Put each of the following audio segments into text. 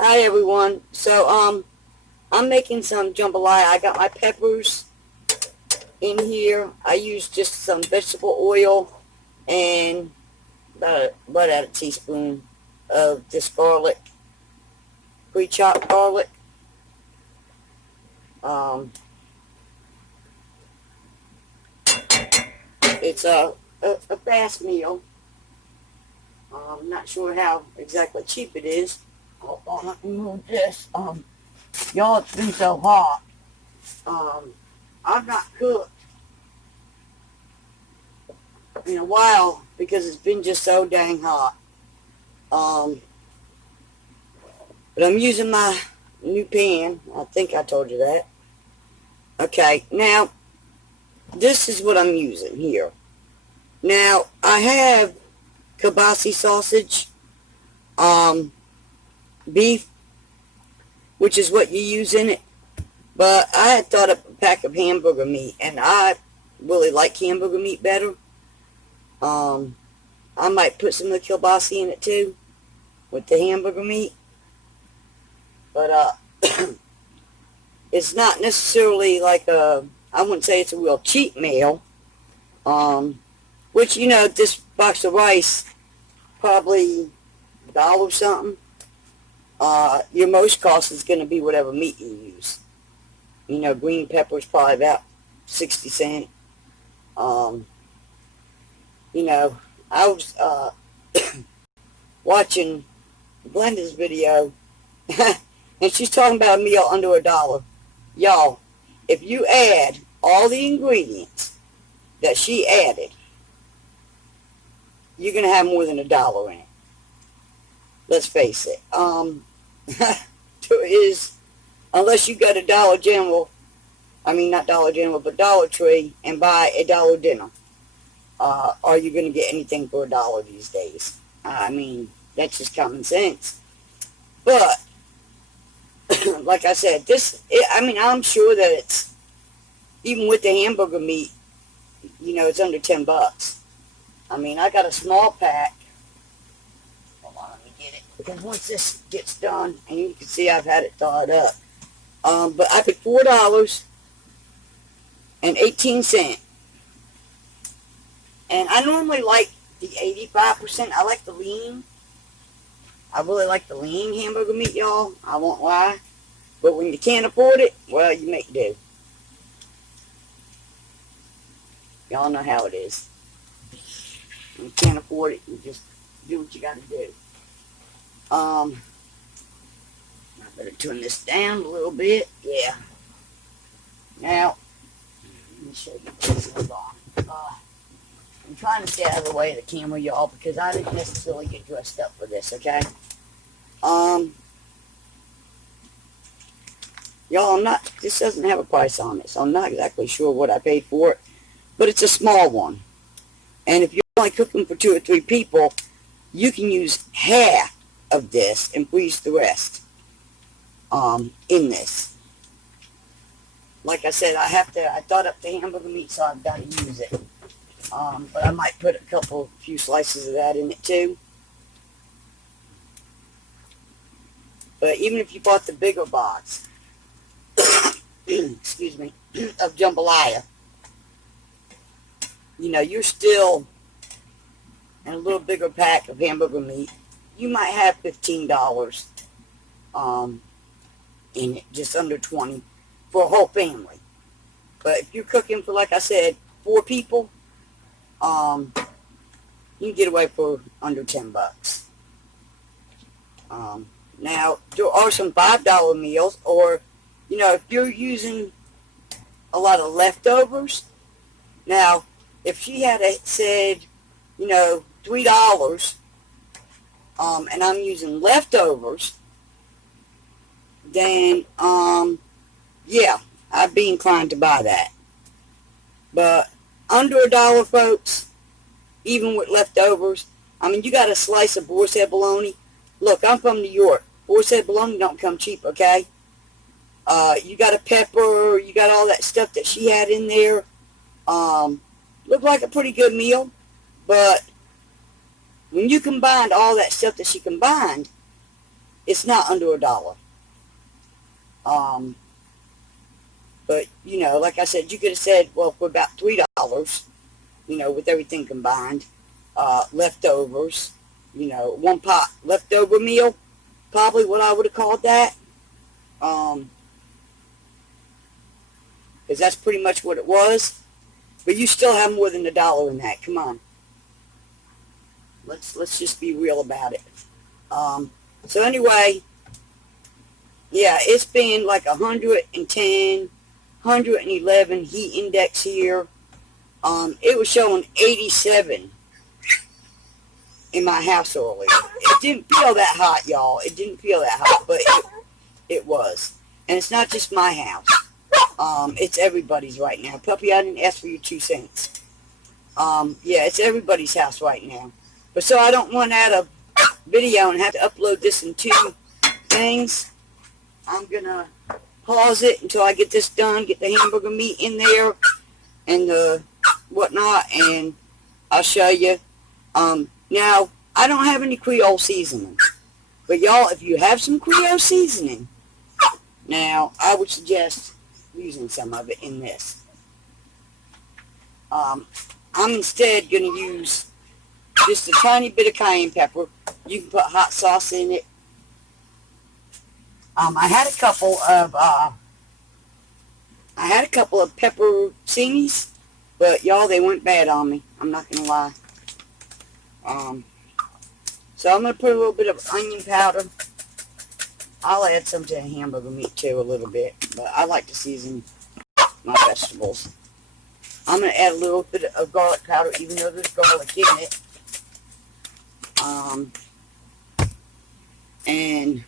Hi everyone. So I'm making some jambalaya. I got my peppers in here. I used just some vegetable oil and about a teaspoon of this garlic, pre-chopped garlic. Um, it's a fast meal. I'm not sure how exactly cheap it is. Hold on, let me move this. Y'all, it's been so hot. I've not cooked in a while because it's been just so dang hot. Um, but I'm using my new pan. I think I told you that. Okay, now this is what I'm using here. Now I have kielbasa sausage, beef, which is what you use in it. But I had thought up a pack of hamburger meat, and I really like hamburger meat better. I might put some of the kielbasa in it too, with the hamburger meat. But it's not necessarily like I wouldn't say it's a real cheap meal. Which, this box of rice, probably $1 something. Your most cost is going to be whatever meat you use. Green pepper is probably about 60 cents. Um, I was watching Glenda's video, and she's talking about a meal under $1. Y'all, if you add all the ingredients that she added, you're going to have more than $1 in it. Let's face it. Is unless you go to Dollar General, I mean not Dollar General, but Dollar Tree, and buy a dollar dinner. Are you going to get anything for $1 these days? I mean, that's just common sense. But like I said, I'm sure that it's, even with the hamburger meat, it's under $10. I mean, I got a small pack. Hold on, let me get it. Because once this gets done, and you can see I've had it thawed up. But I paid $4.18. And I normally like the 85%. I like the lean. I really like the lean hamburger meat, y'all. I won't lie. But when you can't afford it, well, you make do. Y'all know how it is. When you can't afford it, you just do what you gotta do. I better turn this down a little bit. Yeah. Now, let me show you this. Hold on. I'm trying to stay out of the way of the camera, y'all, because I didn't necessarily get dressed up for this, okay? Y'all, this doesn't have a price on it, so I'm not exactly sure what I paid for it, but it's a small one. And if you're only cooking for 2 or 3 people, you can use half of this and freeze the rest, in this. Like I said, I thought up the hamburger meat, so I've got to use it. But I might put a few slices of that in it too. But even if you bought the bigger box, excuse me, of jambalaya, you're still in a little bigger pack of hamburger meat. You might have $15 in it, just under 20 for a whole family. But if you're cooking for, like I said, 4 people, you can get away for under $10. Now, there are some $5 meals, or, if you're using a lot of leftovers. Now, if she had said, $3, and I'm using leftovers, then, yeah, I'd be inclined to buy that. But under $1, folks, even with leftovers, I mean, you got a slice of boar's head bologna. Look, I'm from New York. Boar's head bologna don't come cheap, okay? You got a pepper, you got all that stuff that she had in there. Looked like a pretty good meal, but when you combined all that stuff that she combined, It's not under $1. But, you know, like I said, you could have said, well, for about $3, you know, with everything combined, leftovers, you know, one pot leftover meal, probably what I would have called that. Because that's pretty much what it was. But you still have more than $1 in that. Come on. Let's just be real about it. So anyway, yeah, it's been like 110, 111 heat index here. It was showing 87 in my house earlier. It didn't feel that hot, y'all. It didn't feel that hot, but it was. And it's not just my house. It's everybody's right now. Puppy, I didn't ask for your 2 cents. Yeah, it's everybody's house right now. But so I don't want to add a video and have to upload this in 2 things. I'm going to pause it until I get this done, get the hamburger meat in there and the whatnot, and I'll show you. Now, I don't have any Creole seasoning. But y'all, if you have some Creole seasoning, now, I would suggest using some of it in this. I'm instead going to use just a tiny bit of cayenne pepper. You can put hot sauce in it. I had a couple of pepperoncinis, but y'all, they went bad on me. I'm not going to lie. So I'm going to put a little bit of onion powder. I'll add some to the hamburger meat too, a little bit, but I like to season my vegetables. I'm going to add a little bit of garlic powder, even though there's garlic in it. And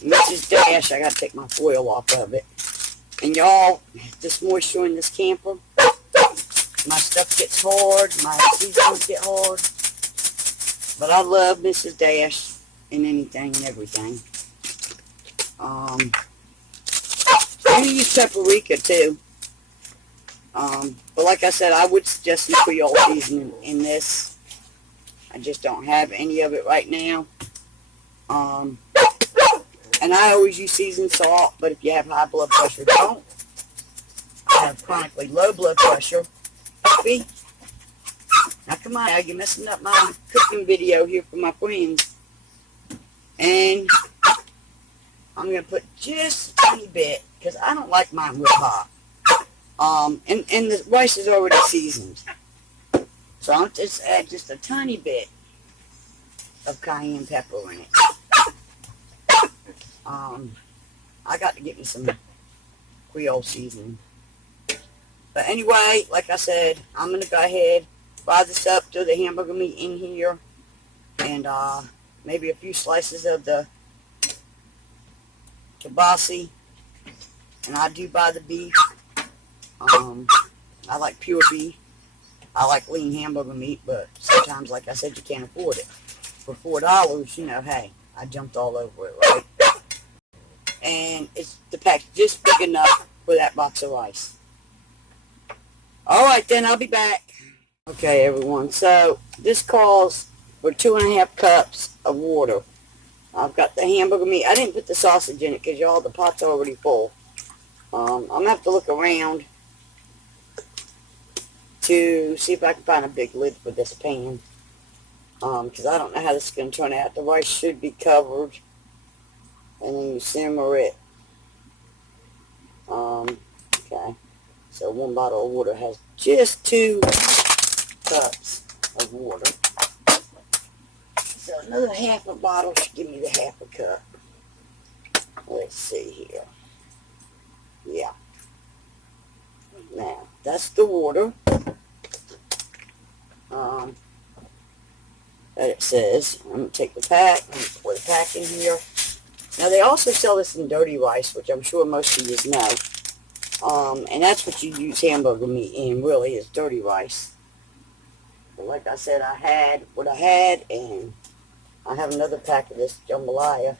Mrs. Dash, I got to take my foil off of it. And y'all, this moisture in this camper, my stuff gets hard, my seasonings get hard. But I love Mrs. Dash in anything and everything. I'm going to use paprika too. But like I said, I would suggest some Creole seasoning in this. I just don't have any of it right now. And I always use seasoned salt, but if you have high blood pressure, don't. I have chronically low blood pressure. Puppy. Now come on now, you're messing up my cooking video here for my friends. And I'm going to put just a tiny bit, because I don't like mine real hot. And the rice is already seasoned. So I'll just add just a tiny bit of cayenne pepper in it. I got to get me some Creole seasoning. But anyway, like I said, I'm going to go ahead, fry this up, throw the hamburger meat in here, and maybe a few slices of the kibasi. And I do buy the beef. I like pure beef. I like lean hamburger meat, but sometimes, like I said, you can't afford it. For $4, you know, hey, I jumped all over it, right? And it's the pack just big enough for that box of rice. Alright then, I'll be back. Okay everyone, so this calls for 2.5 cups of water. I've got the hamburger meat. I didn't put the sausage in it because y'all, the pot's already full. I'm going to have to look around to see if I can find a big lid for this pan. Because I don't know how this is going to turn out. The rice should be covered. And then you simmer it. Okay. So 1 bottle of water has just 2 cups of water. So another half a bottle should give me the half a cup. Let's see here. Yeah. Now, that's the water. That it says. I'm going to take the pack. I'm going to pour the pack in here. Now, they also sell this in dirty rice, which I'm sure most of you know. And that's what you use hamburger meat in, really, is dirty rice. But like I said, I had what I had, and I have another pack of this jambalaya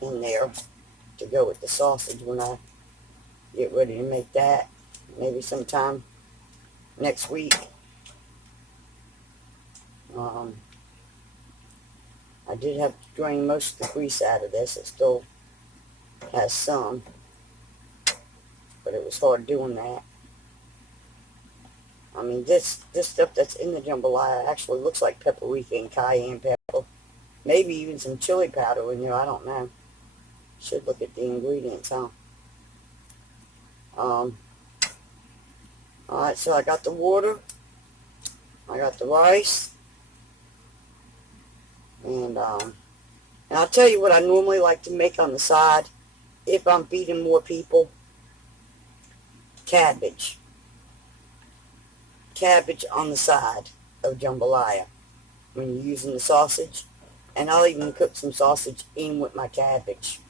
in there to go with the sausage when I get ready to make that. Maybe sometime next week. I did have to drain most of the grease out of this. It still has some, but it was hard doing that. I mean, this stuff that's in the jambalaya actually looks like paprika and cayenne pepper. Maybe even some chili powder in there, I don't know. Should look at the ingredients, huh? Alright, so I got the water. I got the rice. And I'll tell you what I normally like to make on the side if I'm feeding more people. Cabbage. Cabbage on the side of jambalaya when you're using the sausage. And I'll even cook some sausage in with my cabbage.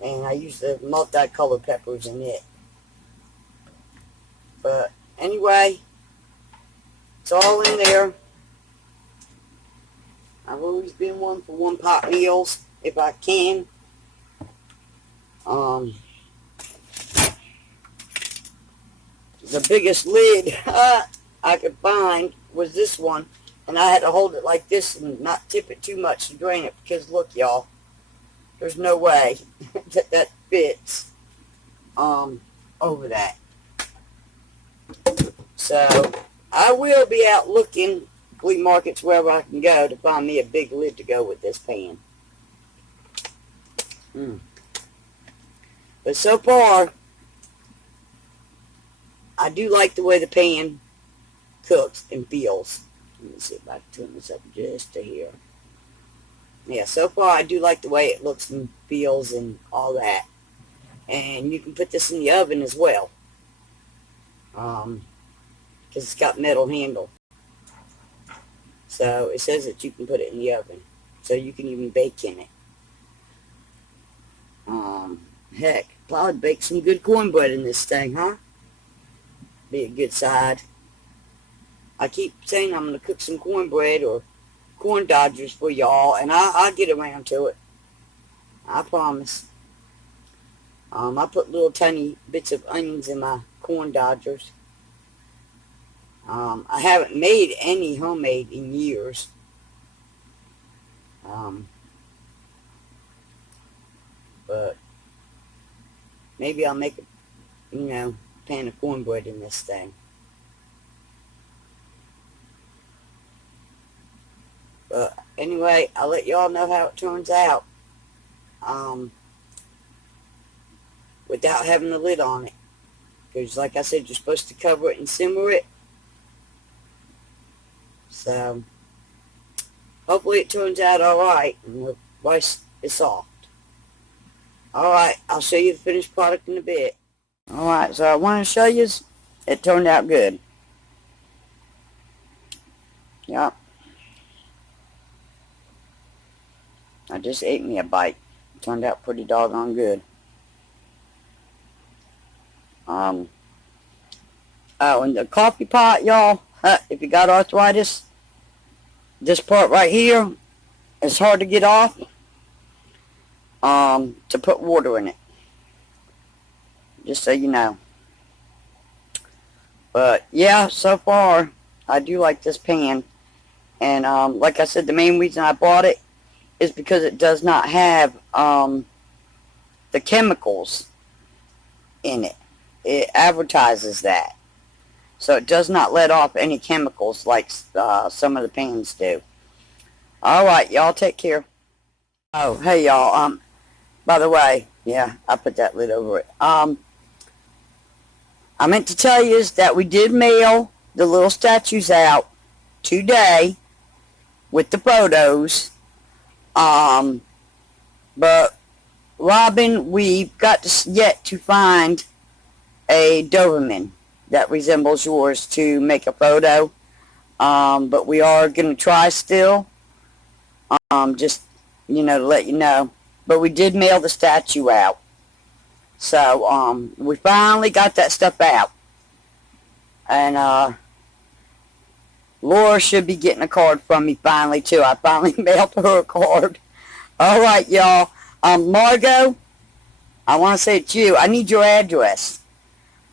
And I use the multicolored peppers in it. But anyway, it's all in there. I've always been one for one-pot meals if I can. The biggest lid I could find was this one, and I had to hold it like this and not tip it too much to drain it, because look, y'all, there's no way that fits over that. So I will be out looking flea markets wherever I can go to find me a big lid to go with this pan. But so far, I do like the way the pan cooks and feels. Let me see if I can turn this up just to here. Yeah, so far I do like the way it looks and feels and all that. And you can put this in the oven as well. Because it's got metal handle. So it says that you can put it in the oven. So you can even bake in it. Heck, probably bake some good cornbread in this thing, huh? Be a good side. I keep saying I'm going to cook some cornbread or corn dodgers for y'all, and I'll get around to it. I promise. I put little tiny bits of onions in my corn dodgers. I haven't made any homemade in years. But maybe I'll make a, pan of cornbread in this thing. But anyway, I'll let y'all know how it turns out. Without having the lid on it. Because like I said, you're supposed to cover it and simmer it. So, hopefully it turns out alright and the rice is soft. Alright, I'll show you the finished product in a bit. Alright, so I want to show you it turned out good. Yep. I just ate me a bite. It turned out pretty doggone good. Oh, and the coffee pot, y'all, if you got arthritis, this part right here is hard to get off, to put water in it. Just so you know. But, yeah, so far, I do like this pan. And, like I said, the main reason I bought it is because it does not have, the chemicals in it. It advertises that. So it does not let off any chemicals like some of the pans do. Alright, y'all take care. Oh, hey y'all, by the way, yeah, I put that lid over it. I meant to tell you is that we did mail the little statues out today with the photos. But Robin, we've got yet to find a Doberman that resembles yours to make a photo. But we are going to try still. Just, to let you know. But we did mail the statue out. So, we finally got that stuff out. And, Laura should be getting a card from me finally, too. I finally mailed her a card. Alright, y'all. Margot, I want to say it's you. I need your address.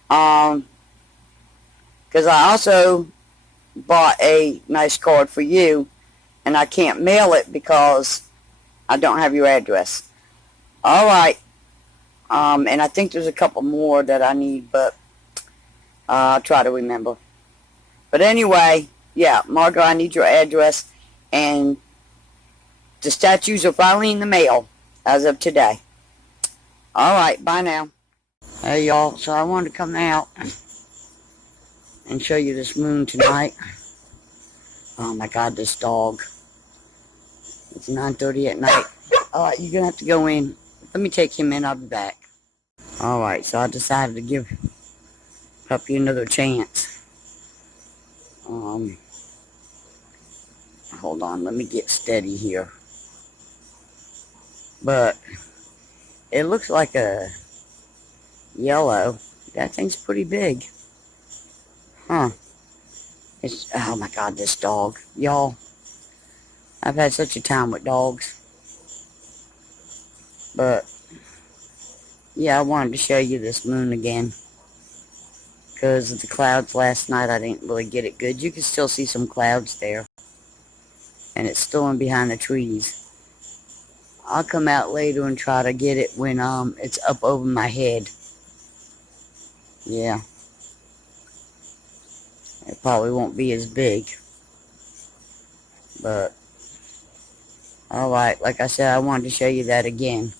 Because I also bought a nice card for you and I can't mail it because I don't have your address. Alright. And I think there's a couple more that I need, but I'll try to remember. But anyway, yeah, Margot, I need your address, and the statues are finally in the mail as of today. Alright, bye now. Hey y'all, so I wanted to come out and show you this moon tonight. Oh my god, this dog. It's 9:30 at night. Alright, you're gonna have to go in. Let me take him in, I'll be back. Alright, so I decided to give Puppy another chance. Hold on, let me get steady here. But it looks like a yellow. That thing's pretty big. Huh. It's, oh my god, this dog. Y'all, I've had such a time with dogs. But, yeah, I wanted to show you this moon again. Because of the clouds last night, I didn't really get it good. You can still see some clouds there. And it's still in behind the trees. I'll come out later and try to get it when it's up over my head. Yeah. It probably won't be as big. But, alright, like I said, I wanted to show you that again.